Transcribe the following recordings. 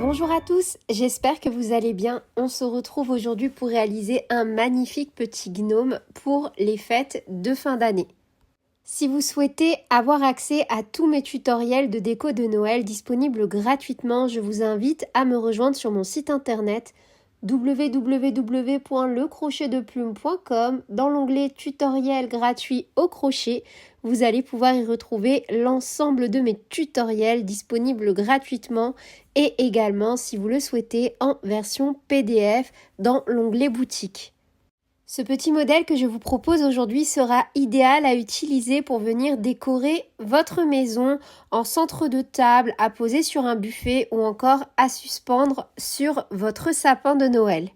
Bonjour à tous, j'espère que vous allez bien. On se retrouve aujourd'hui pour réaliser un magnifique petit gnome pour les fêtes de fin d'année. Si vous souhaitez avoir accès à tous mes tutoriels de déco de Noël disponibles gratuitement, je vous invite à me rejoindre sur mon site internet www.lecrochetdeplume.com. Dans l'onglet tutoriel gratuit au crochet, vous allez pouvoir y retrouver l'ensemble de mes tutoriels disponibles gratuitement et également, si vous le souhaitez, en version PDF dans l'onglet boutique. Ce petit modèle que je vous propose aujourd'hui sera idéal à utiliser pour venir décorer votre maison en centre de table, à poser sur un buffet ou encore à suspendre sur votre sapin de Noël.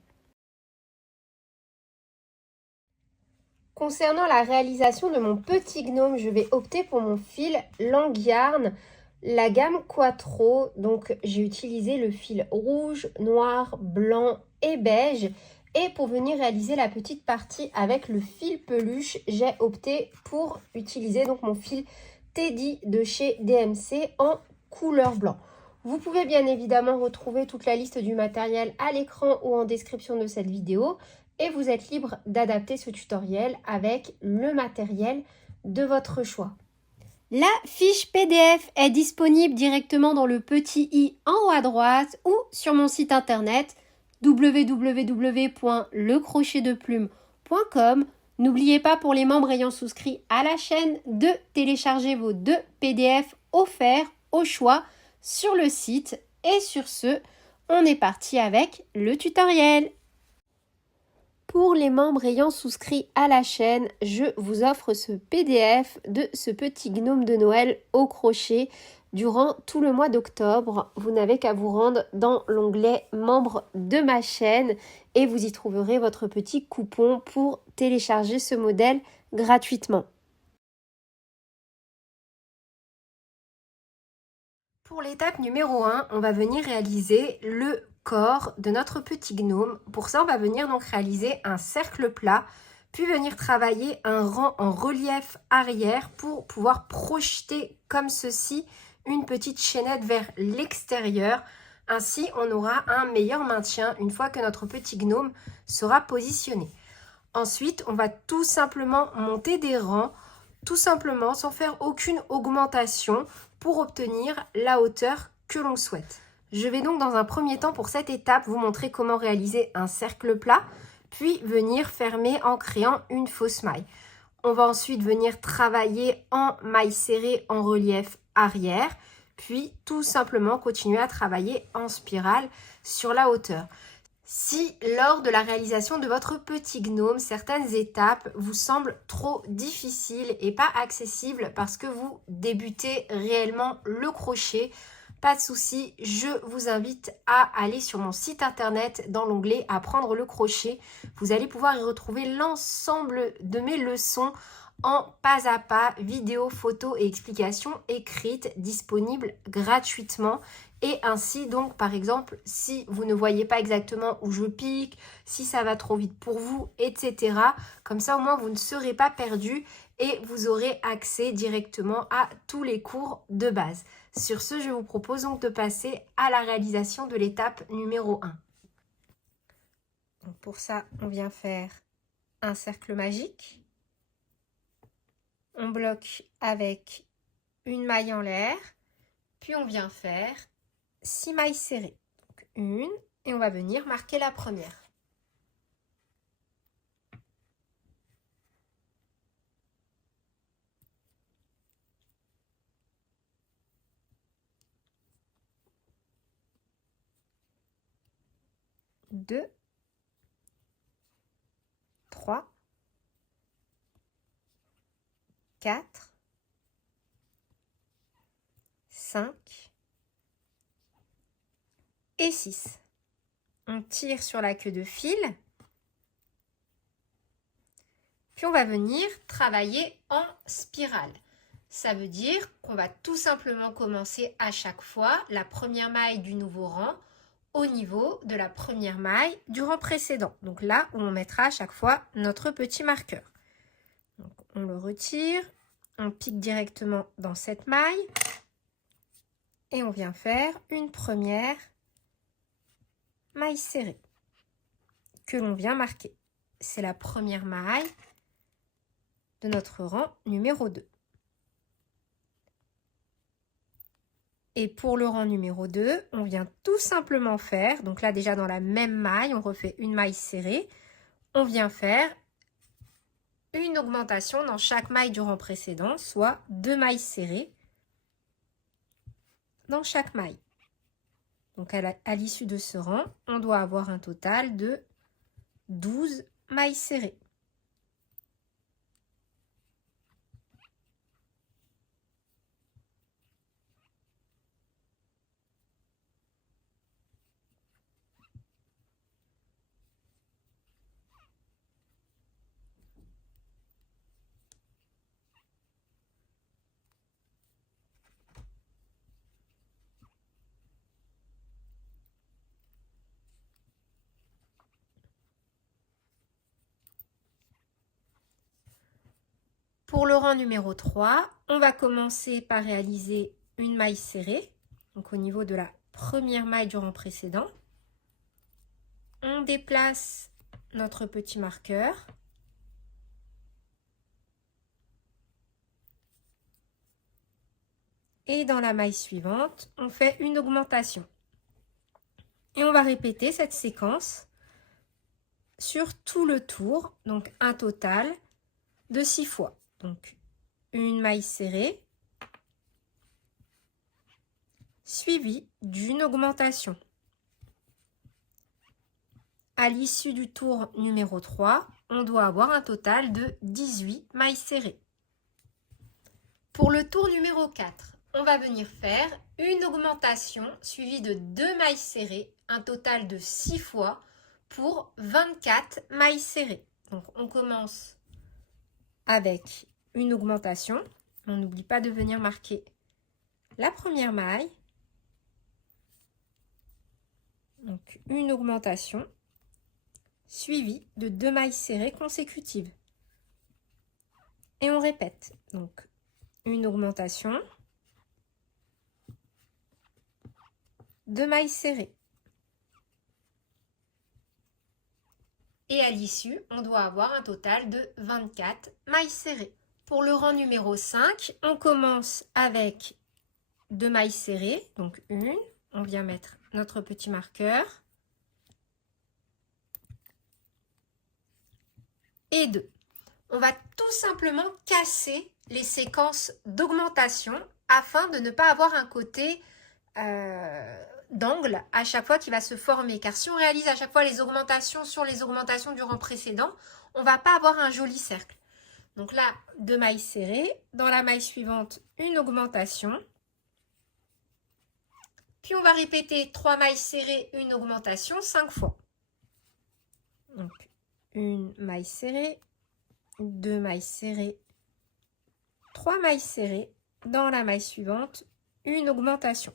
Concernant la réalisation de mon petit gnome, je vais opter pour mon fil Langyarn, la gamme Quattro. Donc j'ai utilisé le fil rouge, noir, blanc et beige. Et pour venir réaliser la petite partie avec le fil peluche, j'ai opté pour utiliser donc mon fil Teddy de chez DMC en couleur blanc. Vous pouvez bien évidemment retrouver toute la liste du matériel à l'écran ou en description de cette vidéo. Et vous êtes libre d'adapter ce tutoriel avec le matériel de votre choix. La fiche PDF est disponible directement dans le petit i en haut à droite ou sur mon site internet www.lecrochetdeplume.com. N'oubliez pas pour les membres ayant souscrit à la chaîne de télécharger vos 2 PDF offerts au choix sur le site. Et sur ce, on est parti avec le tutoriel. Pour les membres ayant souscrit à la chaîne, je vous offre ce PDF de ce petit gnome de Noël au crochet durant tout le mois d'octobre. Vous n'avez qu'à vous rendre dans l'onglet membres de ma chaîne et vous y trouverez votre petit coupon pour télécharger ce modèle gratuitement. Pour l'étape numéro 1, on va venir réaliser le corps de notre petit gnome. Pour ça, on va venir donc réaliser un cercle plat, puis venir travailler un rang en relief arrière pour pouvoir projeter comme ceci une petite chaînette vers l'extérieur. Ainsi, on aura un meilleur maintien une fois que notre petit gnome sera positionné. Ensuite, on va tout simplement monter des rangs, tout simplement sans faire aucune augmentation pour obtenir la hauteur que l'on souhaite. Je vais donc dans un premier temps pour cette étape vous montrer comment réaliser un cercle plat, puis venir fermer en créant une fausse maille. On va ensuite venir travailler en maille serrée en relief arrière, puis tout simplement continuer à travailler en spirale sur la hauteur. Si lors de la réalisation de votre petit gnome, certaines étapes vous semblent trop difficiles et pas accessibles parce que vous débutez réellement le crochet, pas de souci, je vous invite à aller sur mon site internet dans l'onglet Apprendre le crochet. Vous allez pouvoir y retrouver l'ensemble de mes leçons en pas à pas, vidéos, photos et explications écrites disponibles gratuitement. Et ainsi donc par exemple si vous ne voyez pas exactement où je pique, si ça va trop vite pour vous, etc. Comme ça au moins vous ne serez pas perdu et vous aurez accès directement à tous les cours de base. Sur ce, je vous propose donc de passer à la réalisation de l'étape numéro 1. Donc pour ça, on vient faire un cercle magique. On bloque avec une maille en l'air, puis on vient faire 6 mailles serrées. Donc une, et on va venir marquer la première. Deux, 3, 4, 5 et 6. On tire sur la queue de fil. Puis on va venir travailler en spirale. Ça veut dire qu'on va tout simplement commencer à chaque fois la première maille du nouveau rang au niveau de la première maille du rang précédent. Donc là où on mettra à chaque fois notre petit marqueur. Donc on le retire, on pique directement dans cette maille et on vient faire une première mailles serrées que l'on vient marquer. C'est la première maille de notre rang numéro 2. Et pour le rang numéro 2, on vient tout simplement faire, donc là déjà dans la même maille, on refait une maille serrée, on vient faire une augmentation dans chaque maille du rang précédent, soit 2 mailles serrées dans chaque maille. Donc à l'issue de ce rang, on doit avoir un total de 12 mailles serrées. Pour le rang numéro 3, on va commencer par réaliser une maille serrée, donc au niveau de la première maille du rang précédent. On déplace notre petit marqueur. Et dans la maille suivante, on fait une augmentation. Et on va répéter cette séquence sur tout le tour, donc un total de 6 fois. Donc une maille serrée suivie d'une augmentation. À l'issue du tour numéro 3, on doit avoir un total de 18 mailles serrées. Pour le tour numéro 4, on va venir faire une augmentation suivie de 2 mailles serrées, un total de 6 fois pour 24 mailles serrées. Donc on commence avec une augmentation. On n'oublie pas de venir marquer la première maille. Donc une augmentation suivie de 2 mailles serrées consécutives. Et on répète. Donc une augmentation, 2 mailles serrées. Et à l'issue, on doit avoir un total de 24 mailles serrées. Pour le rang numéro 5, on commence avec 2 mailles serrées, donc une, on vient mettre notre petit marqueur, et 2. On va tout simplement casser les séquences d'augmentation afin de ne pas avoir un côté d'angle à chaque fois qui va se former. Car si on réalise à chaque fois les augmentations sur les augmentations du rang précédent, on ne va pas avoir un joli cercle. Donc là, 2 mailles serrées. Dans la maille suivante, une augmentation. Puis on va répéter 3 mailles serrées, une augmentation 5 fois. Donc une maille serrée, 2 mailles serrées, 3 mailles serrées. Dans la maille suivante, une augmentation.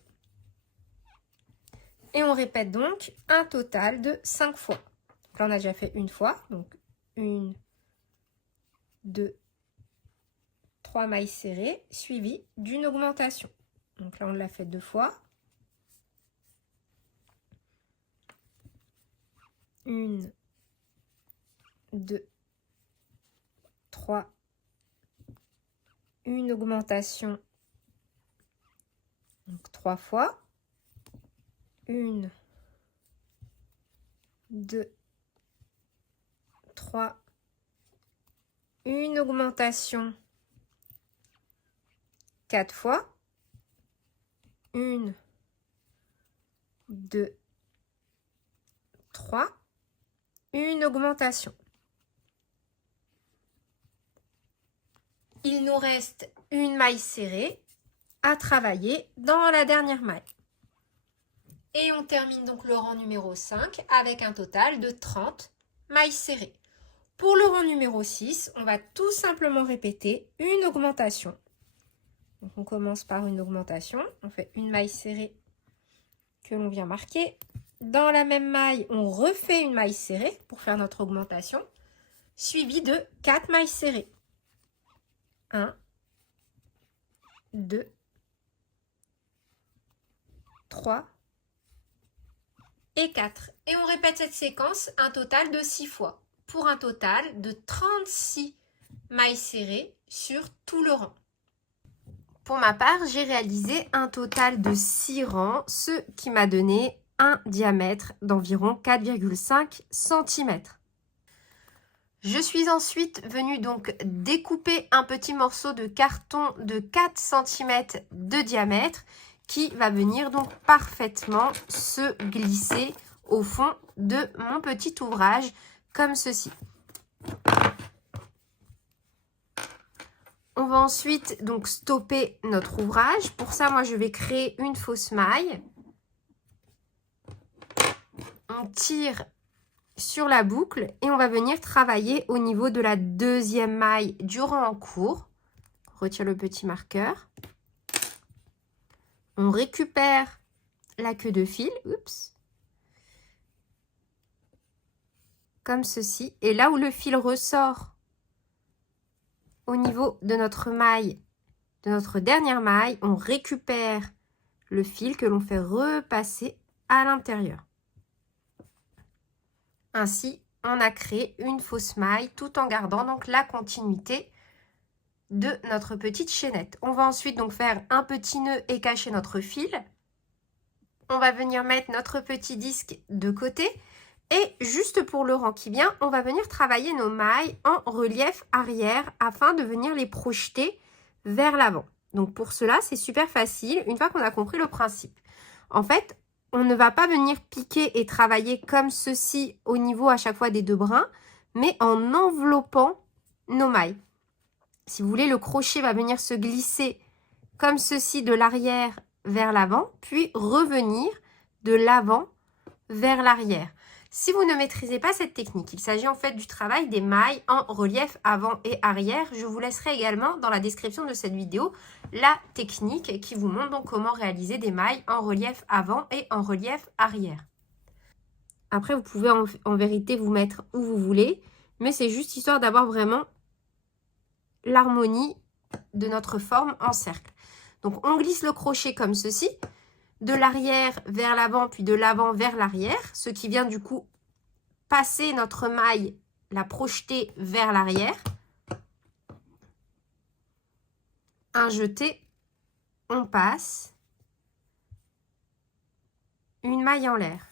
Et on répète donc un total de 5 fois. Donc là, on a déjà fait une fois. Donc 1, 2, 3 mailles serrées suivies d'une augmentation. Donc là, on l'a fait 2 fois. 1, 2, 3, une augmentation, donc 3 fois. 1, 2, 3, une augmentation 4 fois. 1, 2, 3, une augmentation. Il nous reste une maille serrée à travailler dans la dernière maille. Et on termine donc le rang numéro 5 avec un total de 30 mailles serrées. Pour le rang numéro 6, on va tout simplement répéter une augmentation. Donc on commence par une augmentation, on fait une maille serrée que l'on vient marquer. Dans la même maille, on refait une maille serrée pour faire notre augmentation, suivie de 4 mailles serrées. 1, 2, 3 et 4. Et on répète cette séquence un total de 6 fois, pour un total de 36 mailles serrées sur tout le rang. Pour ma part, j'ai réalisé un total de 6 rangs, ce qui m'a donné un diamètre d'environ 4,5 cm. Je suis ensuite venue donc découper un petit morceau de carton de 4 cm de diamètre qui va venir donc parfaitement se glisser au fond de mon petit ouvrage comme ceci. On va ensuite donc stopper notre ouvrage. Pour ça, moi, je vais créer une fausse maille. On tire sur la boucle et on va venir travailler au niveau de la deuxième maille du rang en cours. On retire le petit marqueur. On récupère la queue de fil. Oups. Comme ceci. Et là où le fil ressort au niveau de notre maille, de notre dernière maille, on récupère le fil que l'on fait repasser à l'intérieur. Ainsi, on a créé une fausse maille tout en gardant donc la continuité de notre petite chaînette. On va ensuite donc faire un petit nœud et cacher notre fil. On va venir mettre notre petit disque de côté. Et juste pour le rang qui vient, on va venir travailler nos mailles en relief arrière afin de venir les projeter vers l'avant. Donc pour cela, c'est super facile une fois qu'on a compris le principe. En fait, on ne va pas venir piquer et travailler comme ceci au niveau à chaque fois des deux brins, mais en enveloppant nos mailles. Si vous voulez, le crochet va venir se glisser comme ceci de l'arrière vers l'avant, puis revenir de l'avant vers l'arrière. Si vous ne maîtrisez pas cette technique, il s'agit en fait du travail des mailles en relief avant et arrière. Je vous laisserai également dans la description de cette vidéo la technique qui vous montre donc comment réaliser des mailles en relief avant et en relief arrière. Après, vous pouvez en vérité vous mettre où vous voulez, mais c'est juste histoire d'avoir vraiment l'harmonie de notre forme en cercle. Donc, on glisse le crochet comme ceci. De l'arrière vers l'avant, puis de l'avant vers l'arrière, ce qui vient du coup passer notre maille, la projeter vers l'arrière. Un jeté, on passe. Une maille en l'air.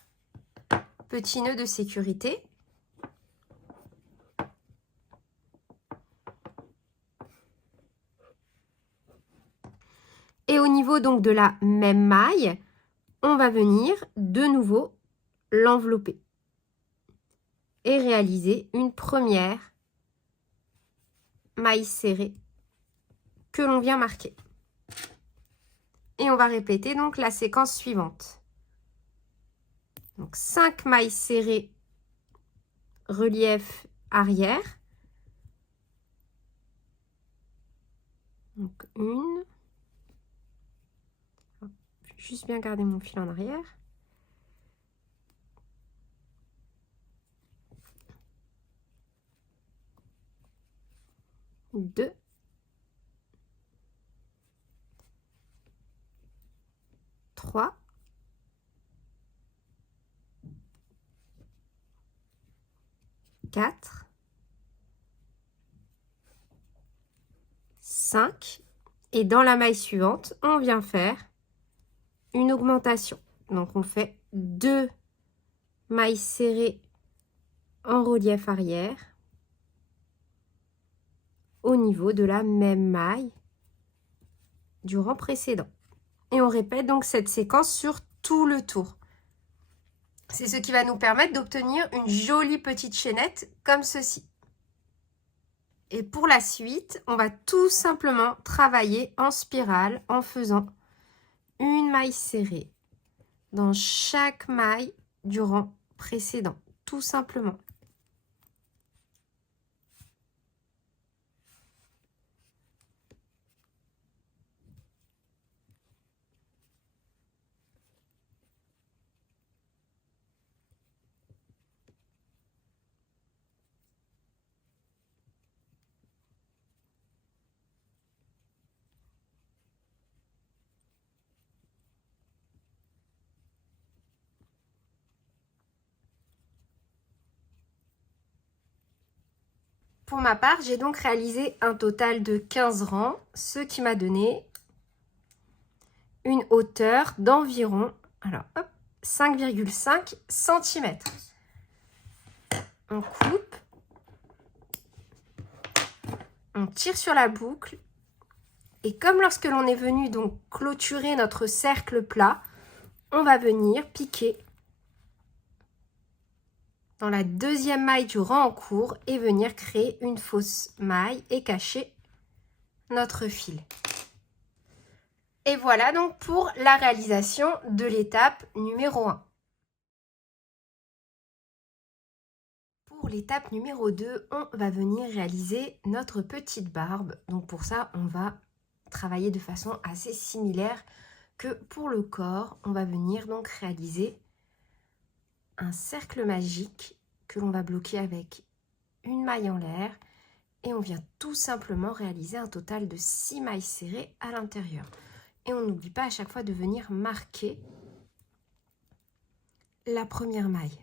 Petit nœud de sécurité. Et au niveau donc de la même maille, on va venir de nouveau l'envelopper et réaliser une première maille serrée que l'on vient marquer. Et on va répéter donc la séquence suivante. Donc 5 mailles serrées relief arrière. Donc une. Juste bien garder mon fil en arrière. Deux. Trois. Quatre. 5. Et dans la maille suivante, on vient faire une augmentation. Donc, on fait 2 mailles serrées en relief arrière au niveau de la même maille du rang précédent. Et on répète donc cette séquence sur tout le tour. C'est ce qui va nous permettre d'obtenir une jolie petite chaînette comme ceci. Et pour la suite, on va tout simplement travailler en spirale en faisant une maille serrée dans chaque maille du rang précédent, tout simplement. Pour ma part, j'ai donc réalisé un total de 15 rangs, ce qui m'a donné une hauteur d'environ 5,5 cm. On coupe, on tire sur la boucle et comme lorsque l'on est venu donc clôturer notre cercle plat, on va venir piquer dans la deuxième maille du rang en cours et venir créer une fausse maille et cacher notre fil. Et voilà donc pour la réalisation de l'étape numéro 1. Pour l'étape numéro 2, on va venir réaliser notre petite barbe. Donc pour ça, on va travailler de façon assez similaire que pour le corps. On va venir donc réaliser un cercle magique que l'on va bloquer avec une maille en l'air et on vient tout simplement réaliser un total de 6 mailles serrées à l'intérieur. Et on n'oublie pas à chaque fois de venir marquer la première maille.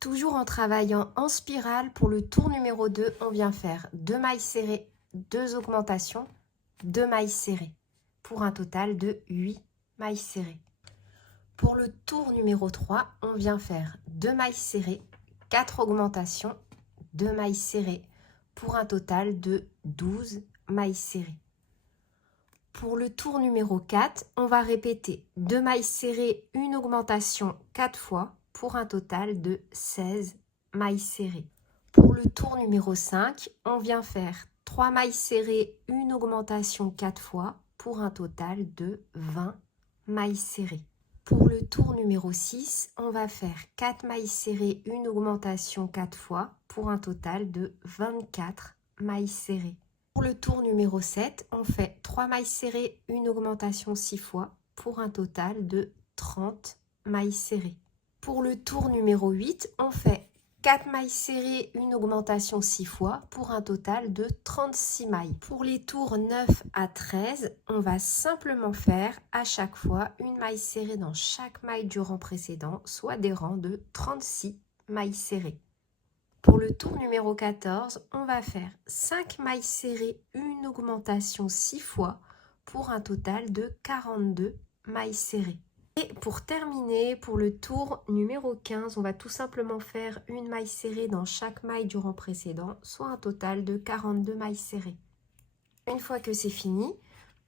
Toujours en travaillant en spirale, pour le tour numéro 2, on vient faire 2 mailles serrées, 2 augmentations, 2 mailles serrées pour un total de 8 mailles serrées. Pour le tour numéro 3, on vient faire 2 mailles serrées, 4 augmentations, 2 mailles serrées pour un total de 12 mailles serrées. Pour le tour numéro 4, on va répéter 2 mailles serrées, une augmentation 4 fois pour un total de 16 mailles serrées. Pour le tour numéro 5, on vient faire 3 mailles serrées, une augmentation 4 fois pour un total de 20 mailles serrées. Pour le tour numéro 6, on va faire 4 mailles serrées, une augmentation 4 fois pour un total de 24 mailles serrées. Pour le tour numéro 7, on fait 3 mailles serrées, une augmentation 6 fois pour un total de 30 mailles serrées. Pour le tour numéro 8, on fait 4 mailles serrées, une augmentation 6 fois pour un total de 36 mailles. Pour les tours 9 à 13, on va simplement faire à chaque fois une maille serrée dans chaque maille du rang précédent, soit des rangs de 36 mailles serrées. Pour le tour numéro 14, on va faire 5 mailles serrées, une augmentation 6 fois pour un total de 42 mailles serrées. Et pour terminer, pour le tour numéro 15, on va tout simplement faire une maille serrée dans chaque maille du rang précédent, soit un total de 42 mailles serrées. Une fois que c'est fini,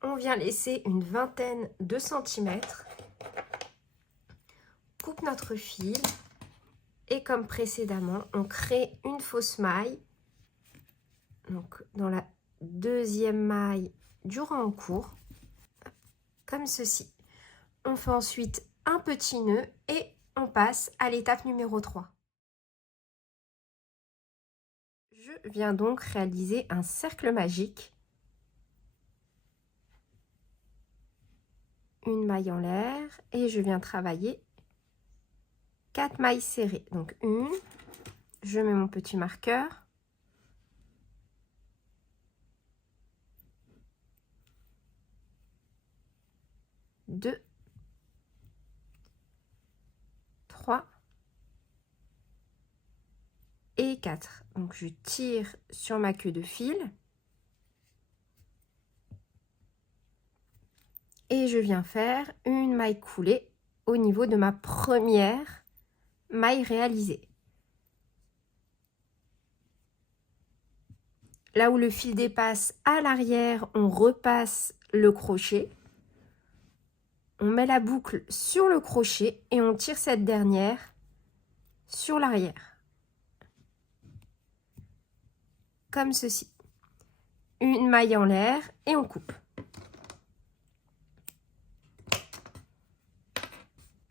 on vient laisser une vingtaine de centimètres, coupe notre fil et comme précédemment, on crée une fausse maille donc dans la deuxième maille du rang en cours, comme ceci. On fait ensuite un petit nœud et on passe à l'étape numéro 3. Je viens donc réaliser un cercle magique. Une maille en l'air et je viens travailler 4 mailles serrées. Donc une, je mets mon petit marqueur. 2, 3 et 4. Donc je tire sur ma queue de fil et je viens faire une maille coulée au niveau de ma première maille réalisée. Là où le fil dépasse à l'arrière, on repasse le crochet. On met la boucle sur le crochet et on tire cette dernière sur l'arrière. Comme ceci. Une maille en l'air et on coupe.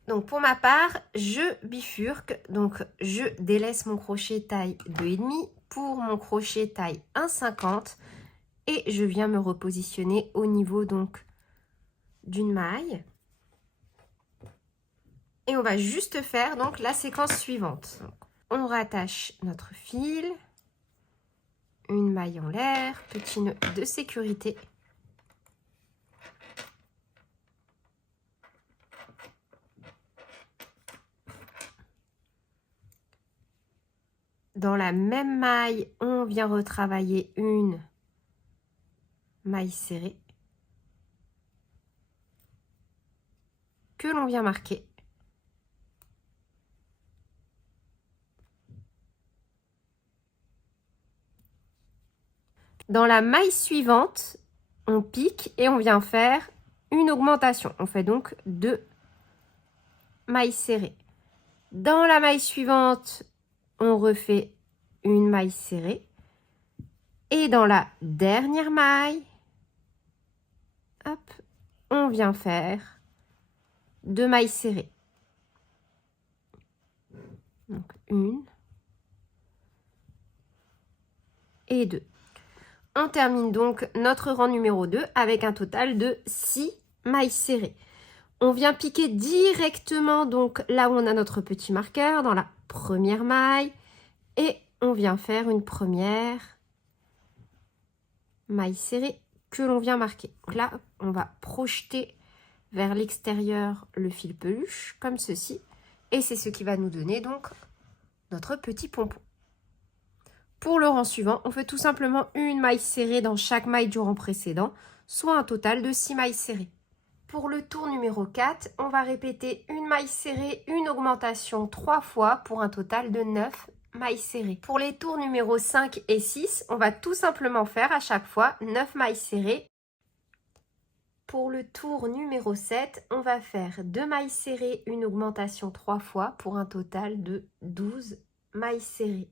Donc pour ma part, je bifurque, donc je délaisse mon crochet taille 2,5 pour mon crochet taille 1,50 et je viens me repositionner au niveau donc d'une maille. Et on va juste faire donc la séquence suivante. Donc, on rattache notre fil, une maille en l'air, petit nœud de sécurité. Dans la même maille, on vient retravailler une maille serrée que l'on vient marquer. Dans la maille suivante, on pique et on vient faire une augmentation. On fait donc 2 mailles serrées. Dans la maille suivante, on refait une maille serrée. Et dans la dernière maille, hop, on vient faire 2 mailles serrées. Donc 1 et 2. On termine donc notre rang numéro 2 avec un total de 6 mailles serrées. On vient piquer directement donc là où on a notre petit marqueur, dans la première maille. Et on vient faire une première maille serrée que l'on vient marquer. Donc là, on va projeter vers l'extérieur le fil peluche, comme ceci. Et c'est ce qui va nous donner donc notre petit pompon. Pour le rang suivant, on fait tout simplement une maille serrée dans chaque maille du rang précédent, soit un total de 6 mailles serrées. Pour le tour numéro 4, on va répéter une maille serrée, une augmentation 3 fois pour un total de 9 mailles serrées. Pour les tours numéro 5 et 6, on va tout simplement faire à chaque fois 9 mailles serrées. Pour le tour numéro 7, on va faire 2 mailles serrées, une augmentation 3 fois pour un total de 12 mailles serrées.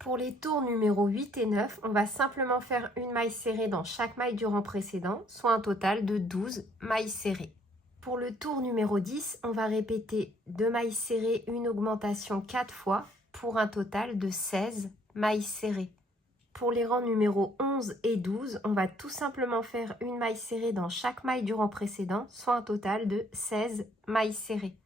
Pour les tours numéro 8 et 9, on va simplement faire une maille serrée dans chaque maille du rang précédent, soit un total de 12 mailles serrées. Pour le tour numéro 10, on va répéter 2 mailles serrées, une augmentation 4 fois, pour un total de 16 mailles serrées. Pour les rangs numéro 11 et 12, on va tout simplement faire une maille serrée dans chaque maille du rang précédent, soit un total de 16 mailles serrées.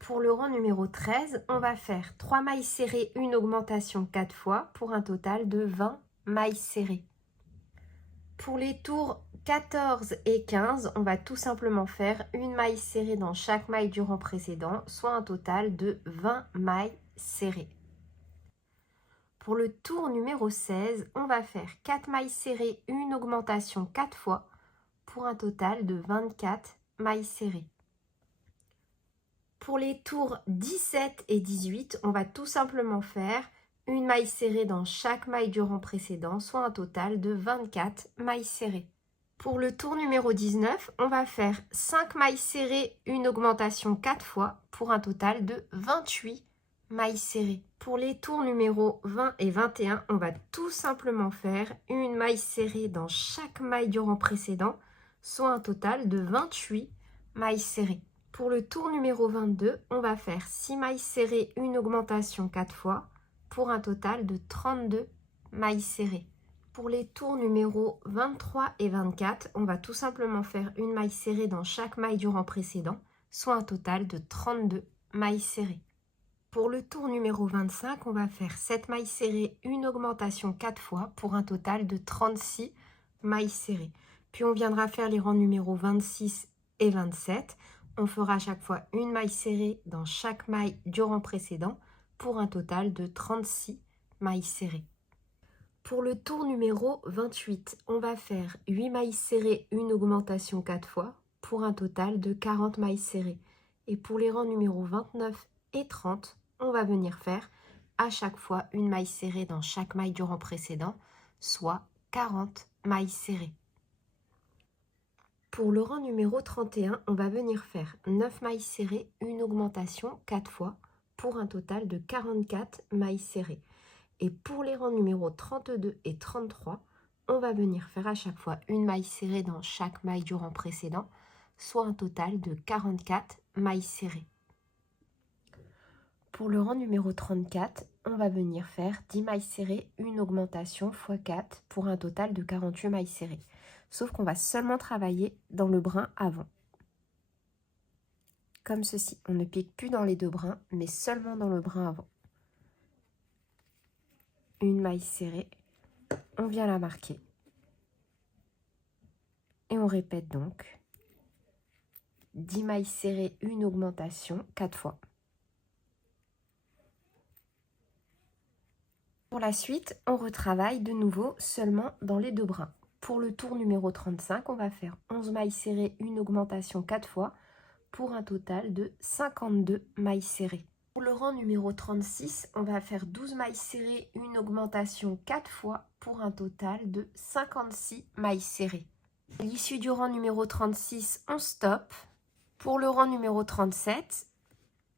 Pour le rang numéro 13, on va faire 3 mailles serrées, une augmentation 4 fois pour un total de 20 mailles serrées. Pour les tours 14 et 15, on va tout simplement faire une maille serrée dans chaque maille du rang précédent, soit un total de 20 mailles serrées. Pour le tour numéro 16, on va faire 4 mailles serrées, une augmentation 4 fois pour un total de 24 mailles serrées. Pour les tours 17 et 18, on va tout simplement faire une maille serrée dans chaque maille du rang précédent, soit un total de 24 mailles serrées. Pour le tour numéro 19, on va faire 5 mailles serrées, une augmentation 4 fois, pour un total de 28 mailles serrées. Pour les tours numéro 20 et 21, on va tout simplement faire une maille serrée dans chaque maille du rang précédent, soit un total de 28 mailles serrées. Pour le tour numéro 22, on va faire 6 mailles serrées, une augmentation 4 fois, pour un total de 32 mailles serrées. Pour les tours numéro 23 et 24, on va tout simplement faire une maille serrée dans chaque maille du rang précédent, soit un total de 32 mailles serrées. Pour le tour numéro 25, on va faire 7 mailles serrées, une augmentation 4 fois, pour un total de 36 mailles serrées. Puis on viendra faire les rangs numéro 26 et 27. On fera à chaque fois une maille serrée dans chaque maille du rang précédent pour un total de 36 mailles serrées. Pour le tour numéro 28, on va faire 8 mailles serrées, une augmentation 4 fois pour un total de 40 mailles serrées. Et pour les rangs numéro 29 et 30, on va venir faire à chaque fois une maille serrée dans chaque maille du rang précédent, soit 40 mailles serrées. Pour le rang numéro 31, on va venir faire 9 mailles serrées, une augmentation 4 fois pour un total de 44 mailles serrées. Et pour les rangs numéro 32 et 33, on va venir faire à chaque fois une maille serrée dans chaque maille du rang précédent, soit un total de 44 mailles serrées. Pour le rang numéro 34, on va venir faire 10 mailles serrées, une augmentation x 4 pour un total de 48 mailles serrées. Sauf qu'on va seulement travailler dans le brin avant. Comme ceci, on ne pique plus dans les deux brins, mais seulement dans le brin avant. Une maille serrée, on vient la marquer. Et on répète donc 10 mailles serrées, une augmentation 4 fois. Pour la suite, on retravaille de nouveau seulement dans les deux brins. Pour le tour numéro 35, on va faire 11 mailles serrées, une augmentation 4 fois, pour un total de 52 mailles serrées. Pour le rang numéro 36, on va faire 12 mailles serrées, une augmentation 4 fois, pour un total de 56 mailles serrées. À l'issue du rang numéro 36, on stoppe. Pour le rang numéro 37,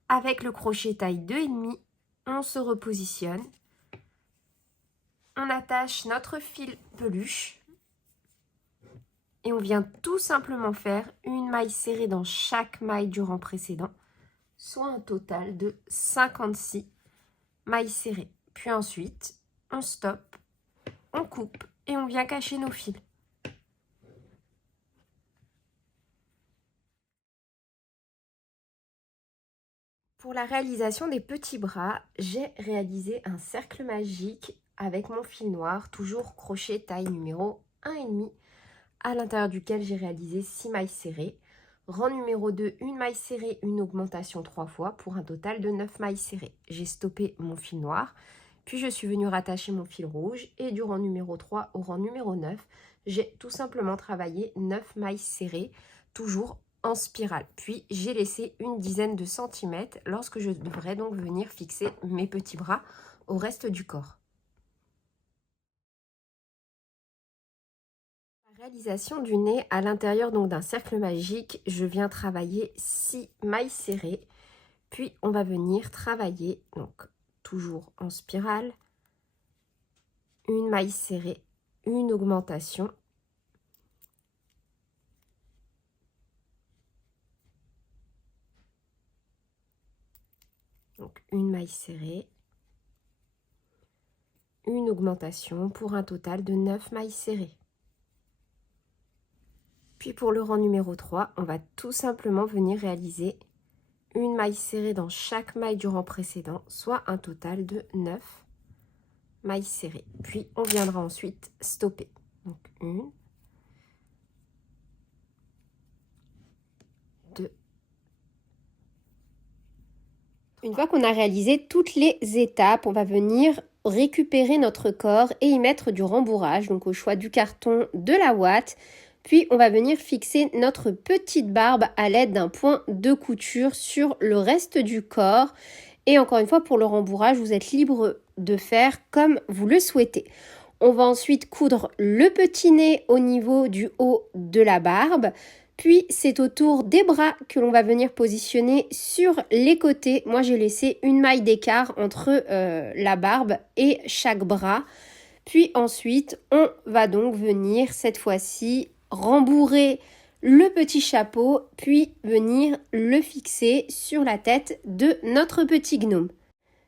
avec le crochet taille 2,5, on se repositionne. On attache notre fil peluche et on vient tout simplement faire une maille serrée dans chaque maille du rang précédent, soit un total de 56 mailles serrées. Puis ensuite, on stoppe, on coupe et on vient cacher nos fils. Pour la réalisation des petits bras, j'ai réalisé un cercle magique avec mon fil noir, toujours crochet taille numéro 1,5, à l'intérieur duquel j'ai réalisé 6 mailles serrées. Rang numéro 2, une maille serrée, une augmentation 3 fois pour un total de 9 mailles serrées. J'ai stoppé mon fil noir, puis je suis venue rattacher mon fil rouge et du rang numéro 3 au rang numéro 9, j'ai tout simplement travaillé 9 mailles serrées, toujours en spirale. Puis j'ai laissé une dizaine de centimètres lorsque je devrais donc venir fixer mes petits bras au reste du corps. La réalisation du nez, à l'intérieur donc d'un cercle magique, je viens travailler 6 mailles serrées, puis on va venir travailler donc toujours en spirale, une maille serrée, une augmentation, donc une maille serrée, une augmentation pour un total de 9 mailles serrées. Puis pour le rang numéro 3, on va tout simplement venir réaliser une maille serrée dans chaque maille du rang précédent, soit un total de 9 mailles serrées. Puis on viendra ensuite stopper. Donc 1, 2. Une fois qu'on a réalisé toutes les étapes, on va venir récupérer notre corps et y mettre du rembourrage, donc au choix du carton, de la ouate. Puis on va venir fixer notre petite barbe à l'aide d'un point de couture sur le reste du corps. Et encore une fois, pour le rembourrage, vous êtes libre de faire comme vous le souhaitez. On va ensuite coudre le petit nez au niveau du haut de la barbe. Puis c'est au tour des bras que l'on va venir positionner sur les côtés. Moi j'ai laissé une maille d'écart entre la barbe et chaque bras. Puis ensuite on va donc venir cette fois-ci rembourrer le petit chapeau, puis venir le fixer sur la tête de notre petit gnome.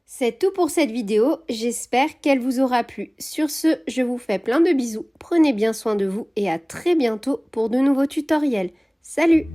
C'est tout pour cette vidéo, j'espère qu'elle vous aura plu. Sur ce, je vous fais plein de bisous, prenez bien soin de vous et à très bientôt pour de nouveaux tutoriels. Salut!